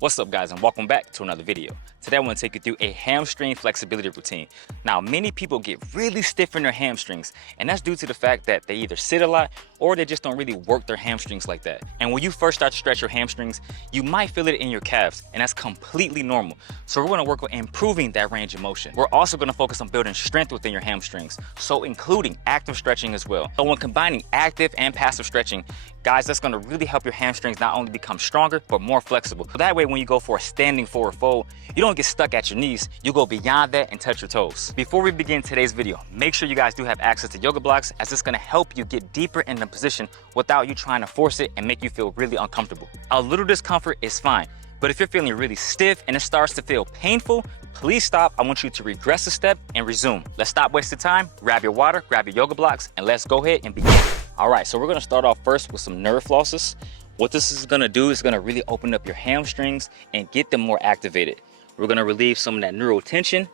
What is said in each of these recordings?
What's up guys, and welcome back to another video. Today I want to take you through a hamstring flexibility routine. Now many people get really stiff in their hamstrings, and that's due to the fact that they either sit a lot or they just don't really work their hamstrings like that. And when you first start to stretch your hamstrings, you might feel it in your calves, and that's completely normal. So we're going to work on improving that range of motion. We're also going to focus on building strength within your hamstrings, so including active stretching as well. So when combining active and passive stretching, guys, that's going to really help your hamstrings not only become stronger but more flexible. So that way when you go for a standing forward fold, you don't get stuck at your knees, you go beyond that and touch your toes. Before we begin today's video, make sure you guys do have access to yoga blocks, as it's going to help you get deeper in the position without you trying to force it and make you feel really uncomfortable. A little discomfort is fine, but if you're feeling really stiff and it starts to feel painful, please stop. I want you to regress a step and resume. Let's stop wasting time, grab your water, grab your yoga blocks, and let's go ahead and begin. All right, so we're gonna start off first with some nerve flosses. What this is gonna do is gonna really open up your hamstrings and get them more activated. We're gonna relieve some of that neural tension.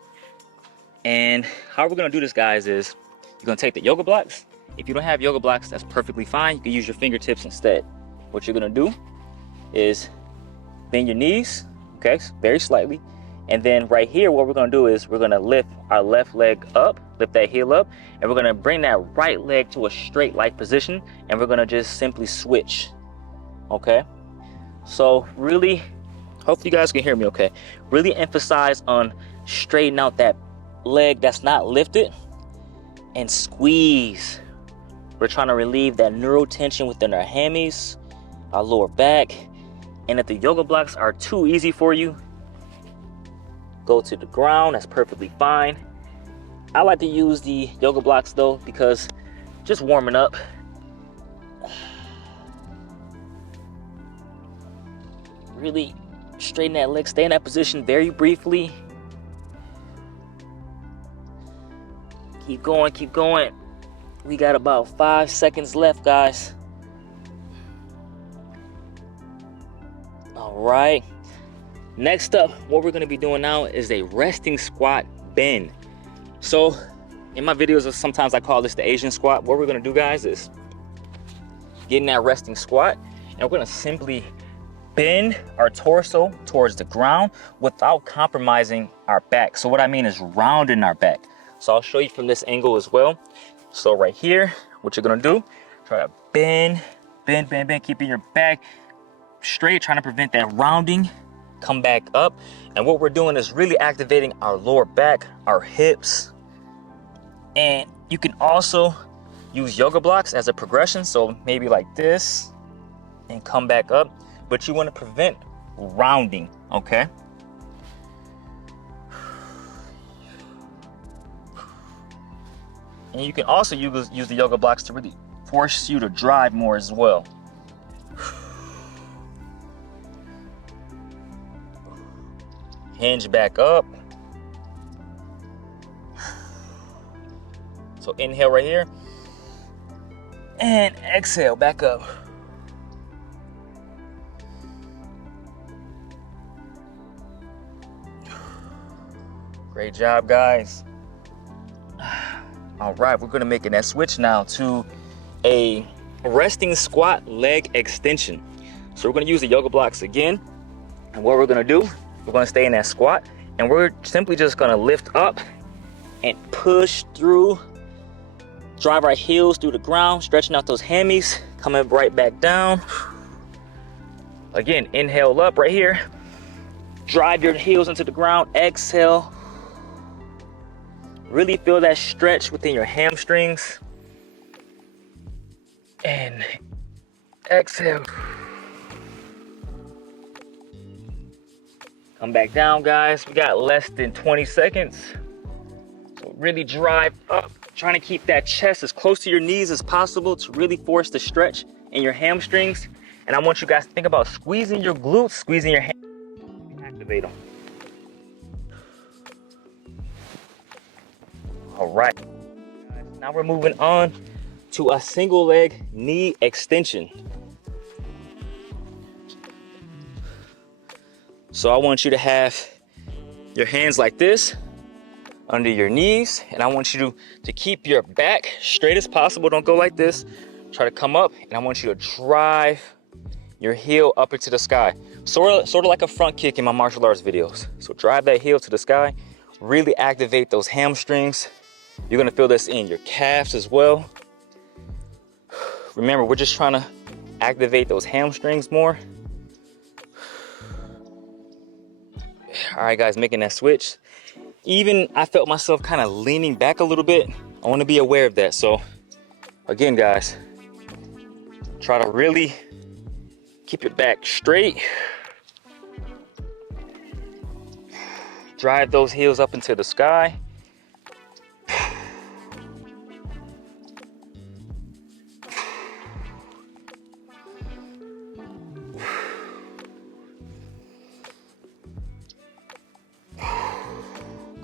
And how we're gonna do this, guys, is you're gonna take the yoga blocks. If you don't have yoga blocks, that's perfectly fine. You can use your fingertips instead. What you're gonna do is bend your knees, okay, very slightly. And then right here, what we're gonna do is we're gonna lift our left leg up, lift that heel up, and we're gonna bring that right leg to a straight like position, and we're gonna just simply switch, okay? So really, hopefully you guys can hear me okay. Really emphasize on straightening out that leg that's not lifted and squeeze. We're trying to relieve that neural tension within our hammies, our lower back. And if the yoga blocks are too easy for you, go to the ground, that's perfectly fine. I like to use the yoga blocks though, because just warming up. Really straighten that leg, stay in that position very briefly. Keep going, keep going. We got about 5 seconds left, guys. All right. Next up, what we're gonna be doing now is a resting squat bend. So in my videos, sometimes I call this the Asian squat. What we're gonna do, guys, is get in that resting squat, and we're gonna simply bend our torso towards the ground without compromising our back. So what I mean is rounding our back. So I'll show you from this angle as well. So right here, what you're gonna do, try to bend, bend, bend, bend, keeping your back straight, trying to prevent that rounding. Come back up, and what we're doing is really activating our lower back, our hips. And you can also use yoga blocks as a progression, so maybe like this and come back up, but you want to prevent rounding, okay? And you can also use the yoga blocks to really force you to drive more as well. Hinge back up. So inhale right here, and exhale back up. Great job, guys. All right, we're gonna make that switch now to a resting squat leg extension. So we're gonna use the yoga blocks again, and what we're gonna do, we're gonna stay in that squat, and we're simply just gonna lift up and push through, drive our heels through the ground, stretching out those hammies, coming right back down. Again, inhale up right here, drive your heels into the ground, exhale. Really feel that stretch within your hamstrings, and exhale. Come back down, guys. We got less than 20 seconds. So really drive up, trying to keep that chest as close to your knees as possible to really force the stretch in your hamstrings. And I want you guys to think about squeezing your glutes, squeezing your hands, activate them. All right, now we're moving on to a single leg knee extension. So I want you to have your hands like this under your knees, and I want you to keep your back straight as possible. Don't go like this. Try to come up, and I want you to drive your heel up into the sky. Sort of like a front kick in my martial arts videos. So drive that heel to the sky, really activate those hamstrings. You're gonna feel this in your calves as well. Remember, we're just trying to activate those hamstrings more. All right, guys, making that switch. Even I felt myself kind of leaning back a little bit. I want to be aware of that. So again, guys, try to really keep your back straight. Drive those heels up into the sky.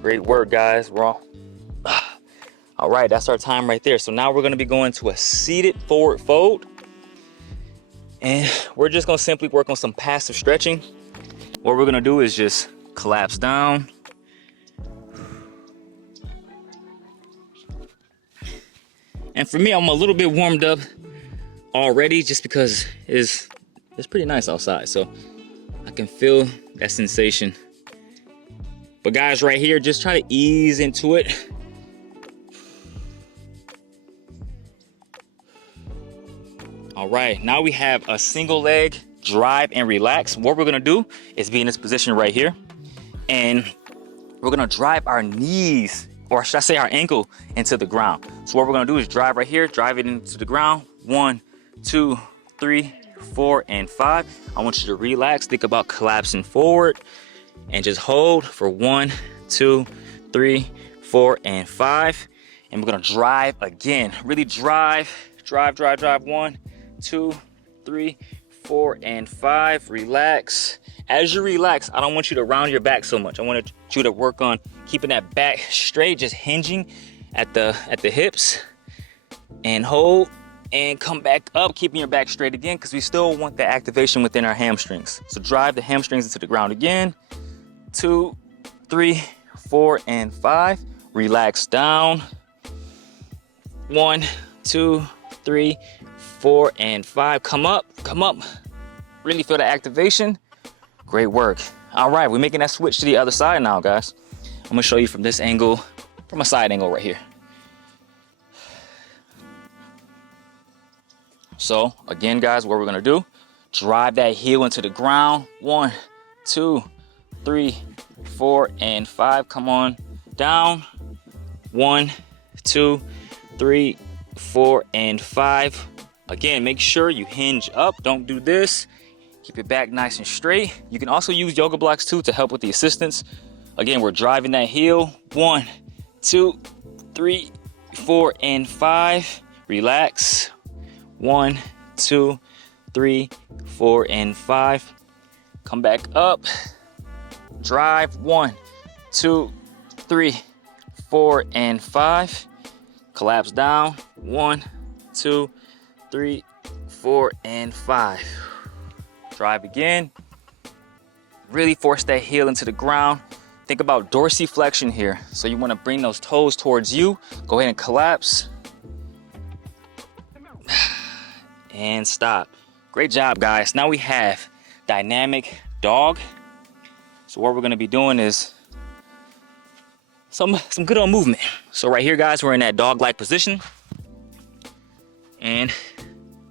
Great work, guys. We're all right, that's our time right there. So now we're gonna be going to a seated forward fold. And we're just gonna simply work on some passive stretching. What we're gonna do is just collapse down. And for me, I'm a little bit warmed up already just because it's pretty nice outside. So I can feel that sensation. But guys, right here, just try to ease into it. All right, now we have a single leg drive and relax. What we're gonna do is be in this position right here, and we're gonna drive our knees, or should I say our ankle, into the ground. So what we're gonna do is drive right here, drive it into the ground. 1, 2, 3, 4, and 5. I want you to relax, think about collapsing forward, and just hold for 1, 2, 3, 4, and 5. And we're gonna drive again. Really drive. 1, 2, 3, 4, and 5. Relax. As you relax, I don't want you to round your back so much. I want you to work on keeping that back straight, just hinging at the hips, and hold and come back up, keeping your back straight again, because we still want the activation within our hamstrings. So drive the hamstrings into the ground again. 2, 3, 4, and 5. Relax down. 1, 2, 3, 4, and 5. Come up, come up. Really feel the activation. Great work. All right, we're making that switch to the other side now, guys. I'm gonna show you from this angle, from a side angle right here. So again, guys, what we're gonna do, drive that heel into the ground. 1, 2, 3, 4, and 5. Come on down. 1, 2, 3, 4, and 5. Again, make sure you hinge up. Don't do this. Keep your back nice and straight. You can also use yoga blocks too to help with the assistance. Again, we're driving that heel. 1, 2, 3, 4, and 5. Relax. 1, 2, 3, 4, and 5. Come back up. Drive. 1, 2, 3, 4, and 5. Collapse down. 1, 2, 3, 4, and 5. Drive again. Really force that heel into the ground. Think about dorsiflexion here. So you want to bring those toes towards you. Go ahead and collapse. And stop. Great job, guys. Now we have dynamic dog. So what we're going to be doing is some good old movement. So right here, guys, we're in that dog-like position. And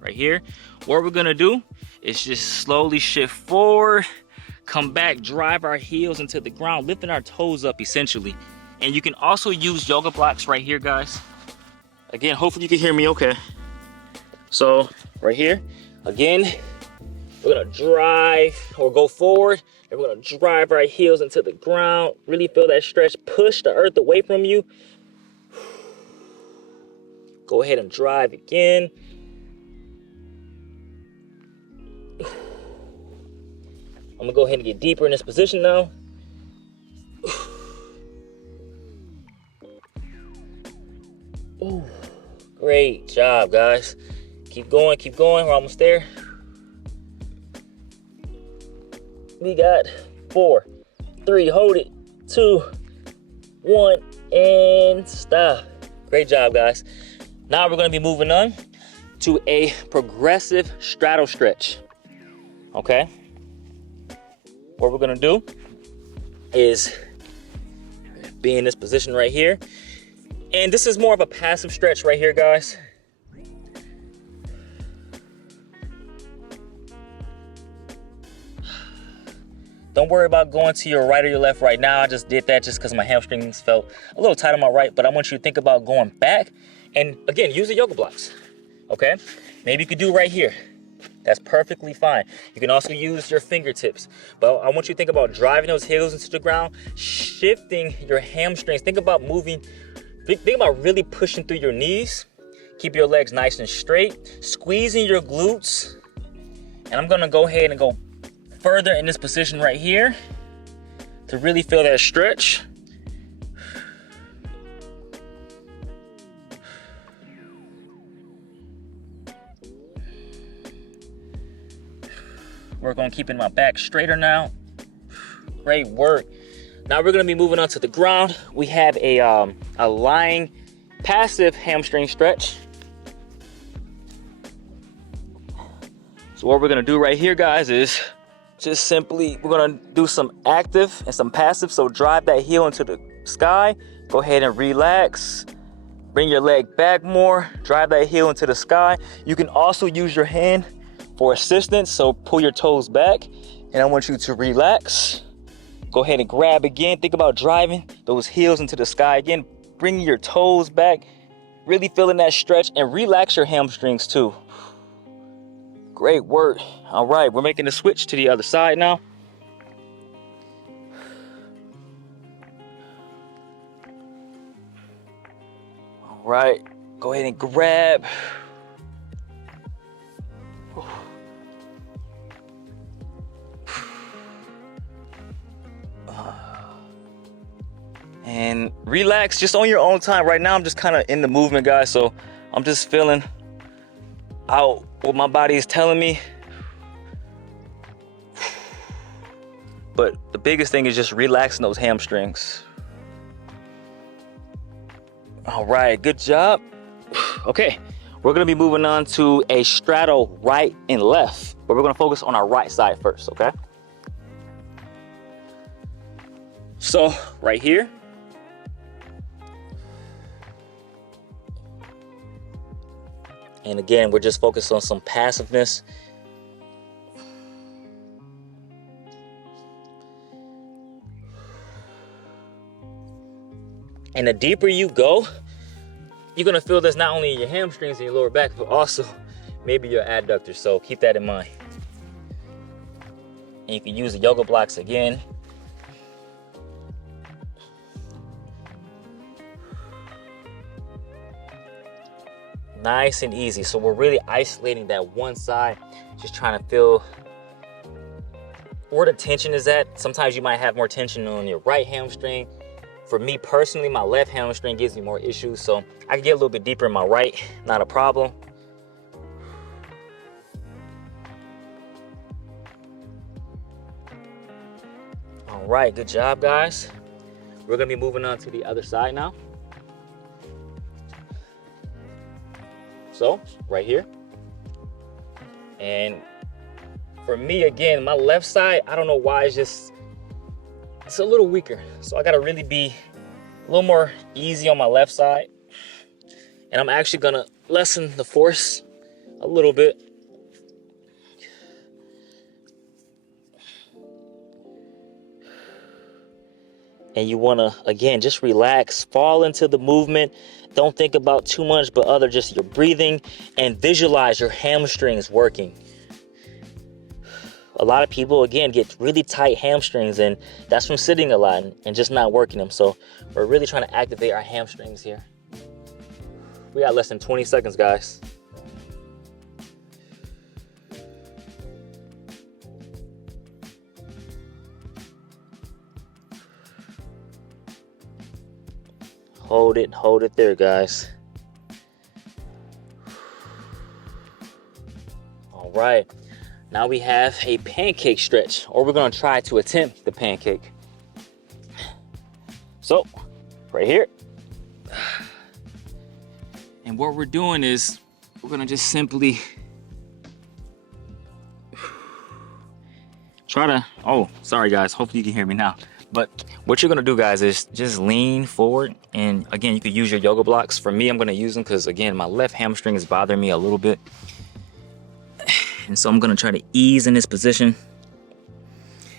right here, what we're gonna do is just slowly shift forward, come back, drive our heels into the ground, lifting our toes up essentially. And you can also use yoga blocks right here, guys. Again, hopefully you can hear me okay. So right here, again, we're gonna drive or go forward, and we're gonna drive our heels into the ground. Really feel that stretch, push the earth away from you. Go ahead and drive again. I'm gonna go ahead and get deeper in this position now. Ooh, great job, guys. Keep going, we're almost there. We got 4, 3, hold it, 2, 1, and stop. Great job, guys. Now we're gonna be moving on to a progressive straddle stretch, okay? what we're gonna do is be in this position right here. And this is more of a passive stretch right here, guys. Don't worry about going to your right or your left right now. I just did that just because my hamstrings felt a little tight on my right, but I want you to think about going back. And again, use the yoga blocks, okay? Maybe you could do right here. That's perfectly fine. You can also use your fingertips, but I want you to think about driving those heels into the ground, shifting your hamstrings. Think about moving, think about really pushing through your knees. Keep your legs nice and straight, squeezing your glutes. And I'm gonna go ahead and go further in this position right here to really feel that stretch. Work on keeping my back straighter now. Great work. Now we're gonna be moving on to the ground. We have a lying passive hamstring stretch. So what we're gonna do right here, guys, is just simply, we're gonna do some active and some passive. So drive that heel into the sky. Go ahead and relax. Bring your leg back more. Drive that heel into the sky. You can also use your hand for assistance, so pull your toes back, and I want you to relax. Go ahead and grab again. Think about driving those heels into the sky again, bringing your toes back, really feeling that stretch, and relax your hamstrings too. Great work. All right, we're making the switch to the other side now. All right, go ahead and grab. And relax just on your own time. Right now I'm just kind of in the movement, guys, so I'm just feeling out what my body is telling me. But the biggest thing is just relaxing those hamstrings. All right, good job. Okay, we're gonna be moving on to a straddle right and left, but we're gonna focus on our right side first, okay? So right here, and again, we're just focused on some passiveness. And the deeper you go, you're gonna feel this not only in your hamstrings and your lower back, but also maybe your adductors. So keep that in mind. And you can use the yoga blocks again. Nice and easy. So we're really isolating that one side, just trying to feel where the tension is at. Sometimes you might have more tension on your right hamstring. For me personally, my left hamstring gives me more issues, so I can get a little bit deeper in my right, not a problem. All right, good job, guys. We're gonna be moving on to the other side now. So, right here. And for me, again, my left side, I don't know why, it's a little weaker. So I gotta really be a little more easy on my left side. And I'm actually gonna lessen the force a little bit. And you wanna, again, just relax, fall into the movement. Don't think about too much, but other just your breathing, and visualize your hamstrings working. A lot of people, again, get really tight hamstrings, and that's from sitting a lot and just not working them. So we're really trying to activate our hamstrings here. We got less than 20 seconds, guys. Hold it there, guys. All right. Now we have a pancake stretch, or we're gonna try to attempt the pancake. So, right here. And what we're doing is, we're gonna just simply try to, oh, sorry guys, hopefully you can hear me now. But what you're gonna do, guys, is just lean forward. And again, you could use your yoga blocks. For me, I'm gonna use them because again, my left hamstring is bothering me a little bit. And so I'm gonna try to ease in this position.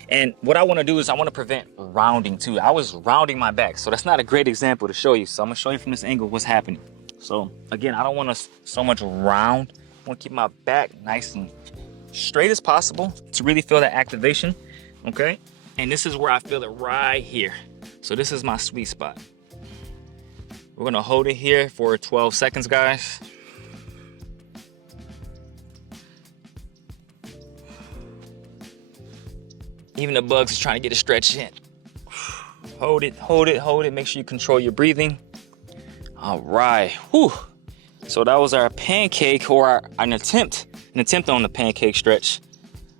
And what I wanna do is I wanna prevent rounding too. I was rounding my back, so that's not a great example to show you. So I'm gonna show you from this angle what's happening. So again, I don't wanna so much round. I wanna keep my back nice and straight as possible to really feel that activation, okay? And this is where I feel it right here. So this is my sweet spot. We're gonna hold it here for 12 seconds, guys. Even the bugs is trying to get a stretch in. Hold it, hold it, hold it. Make sure you control your breathing. All right, whew. So that was our pancake, or an attempt on the pancake stretch.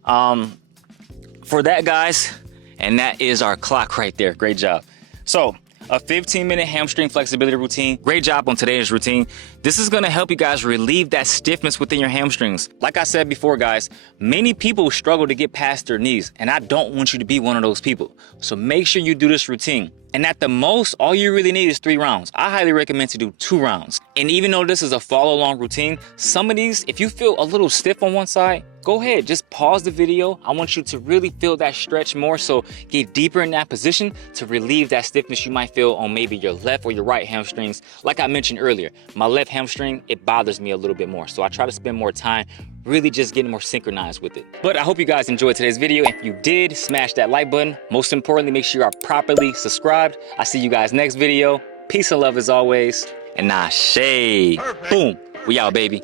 For that, guys, and that is our clock right there. Great job. So a 15-minute hamstring flexibility routine. Great job on today's routine. This is gonna help you guys relieve that stiffness within your hamstrings. Like I said before, guys, many people struggle to get past their knees, and I don't want you to be one of those people. So make sure you do this routine. And at the most, all you really need is 3 rounds. I highly recommend to do 2 rounds. And even though this is a follow along routine, some of these, if you feel a little stiff on one side, go ahead, just pause the video. I want you to really feel that stretch more, so get deeper in that position to relieve that stiffness you might feel on maybe your left or your right hamstrings. Like I mentioned earlier, my left hamstring, it bothers me a little bit more. So I try to spend more time really just getting more synchronized with it. But I hope you guys enjoyed today's video. If you did, smash that like button. Most importantly, make sure you are properly subscribed. I'll see you guys next video. Peace and love as always. And nah, shade. Boom. We out, baby.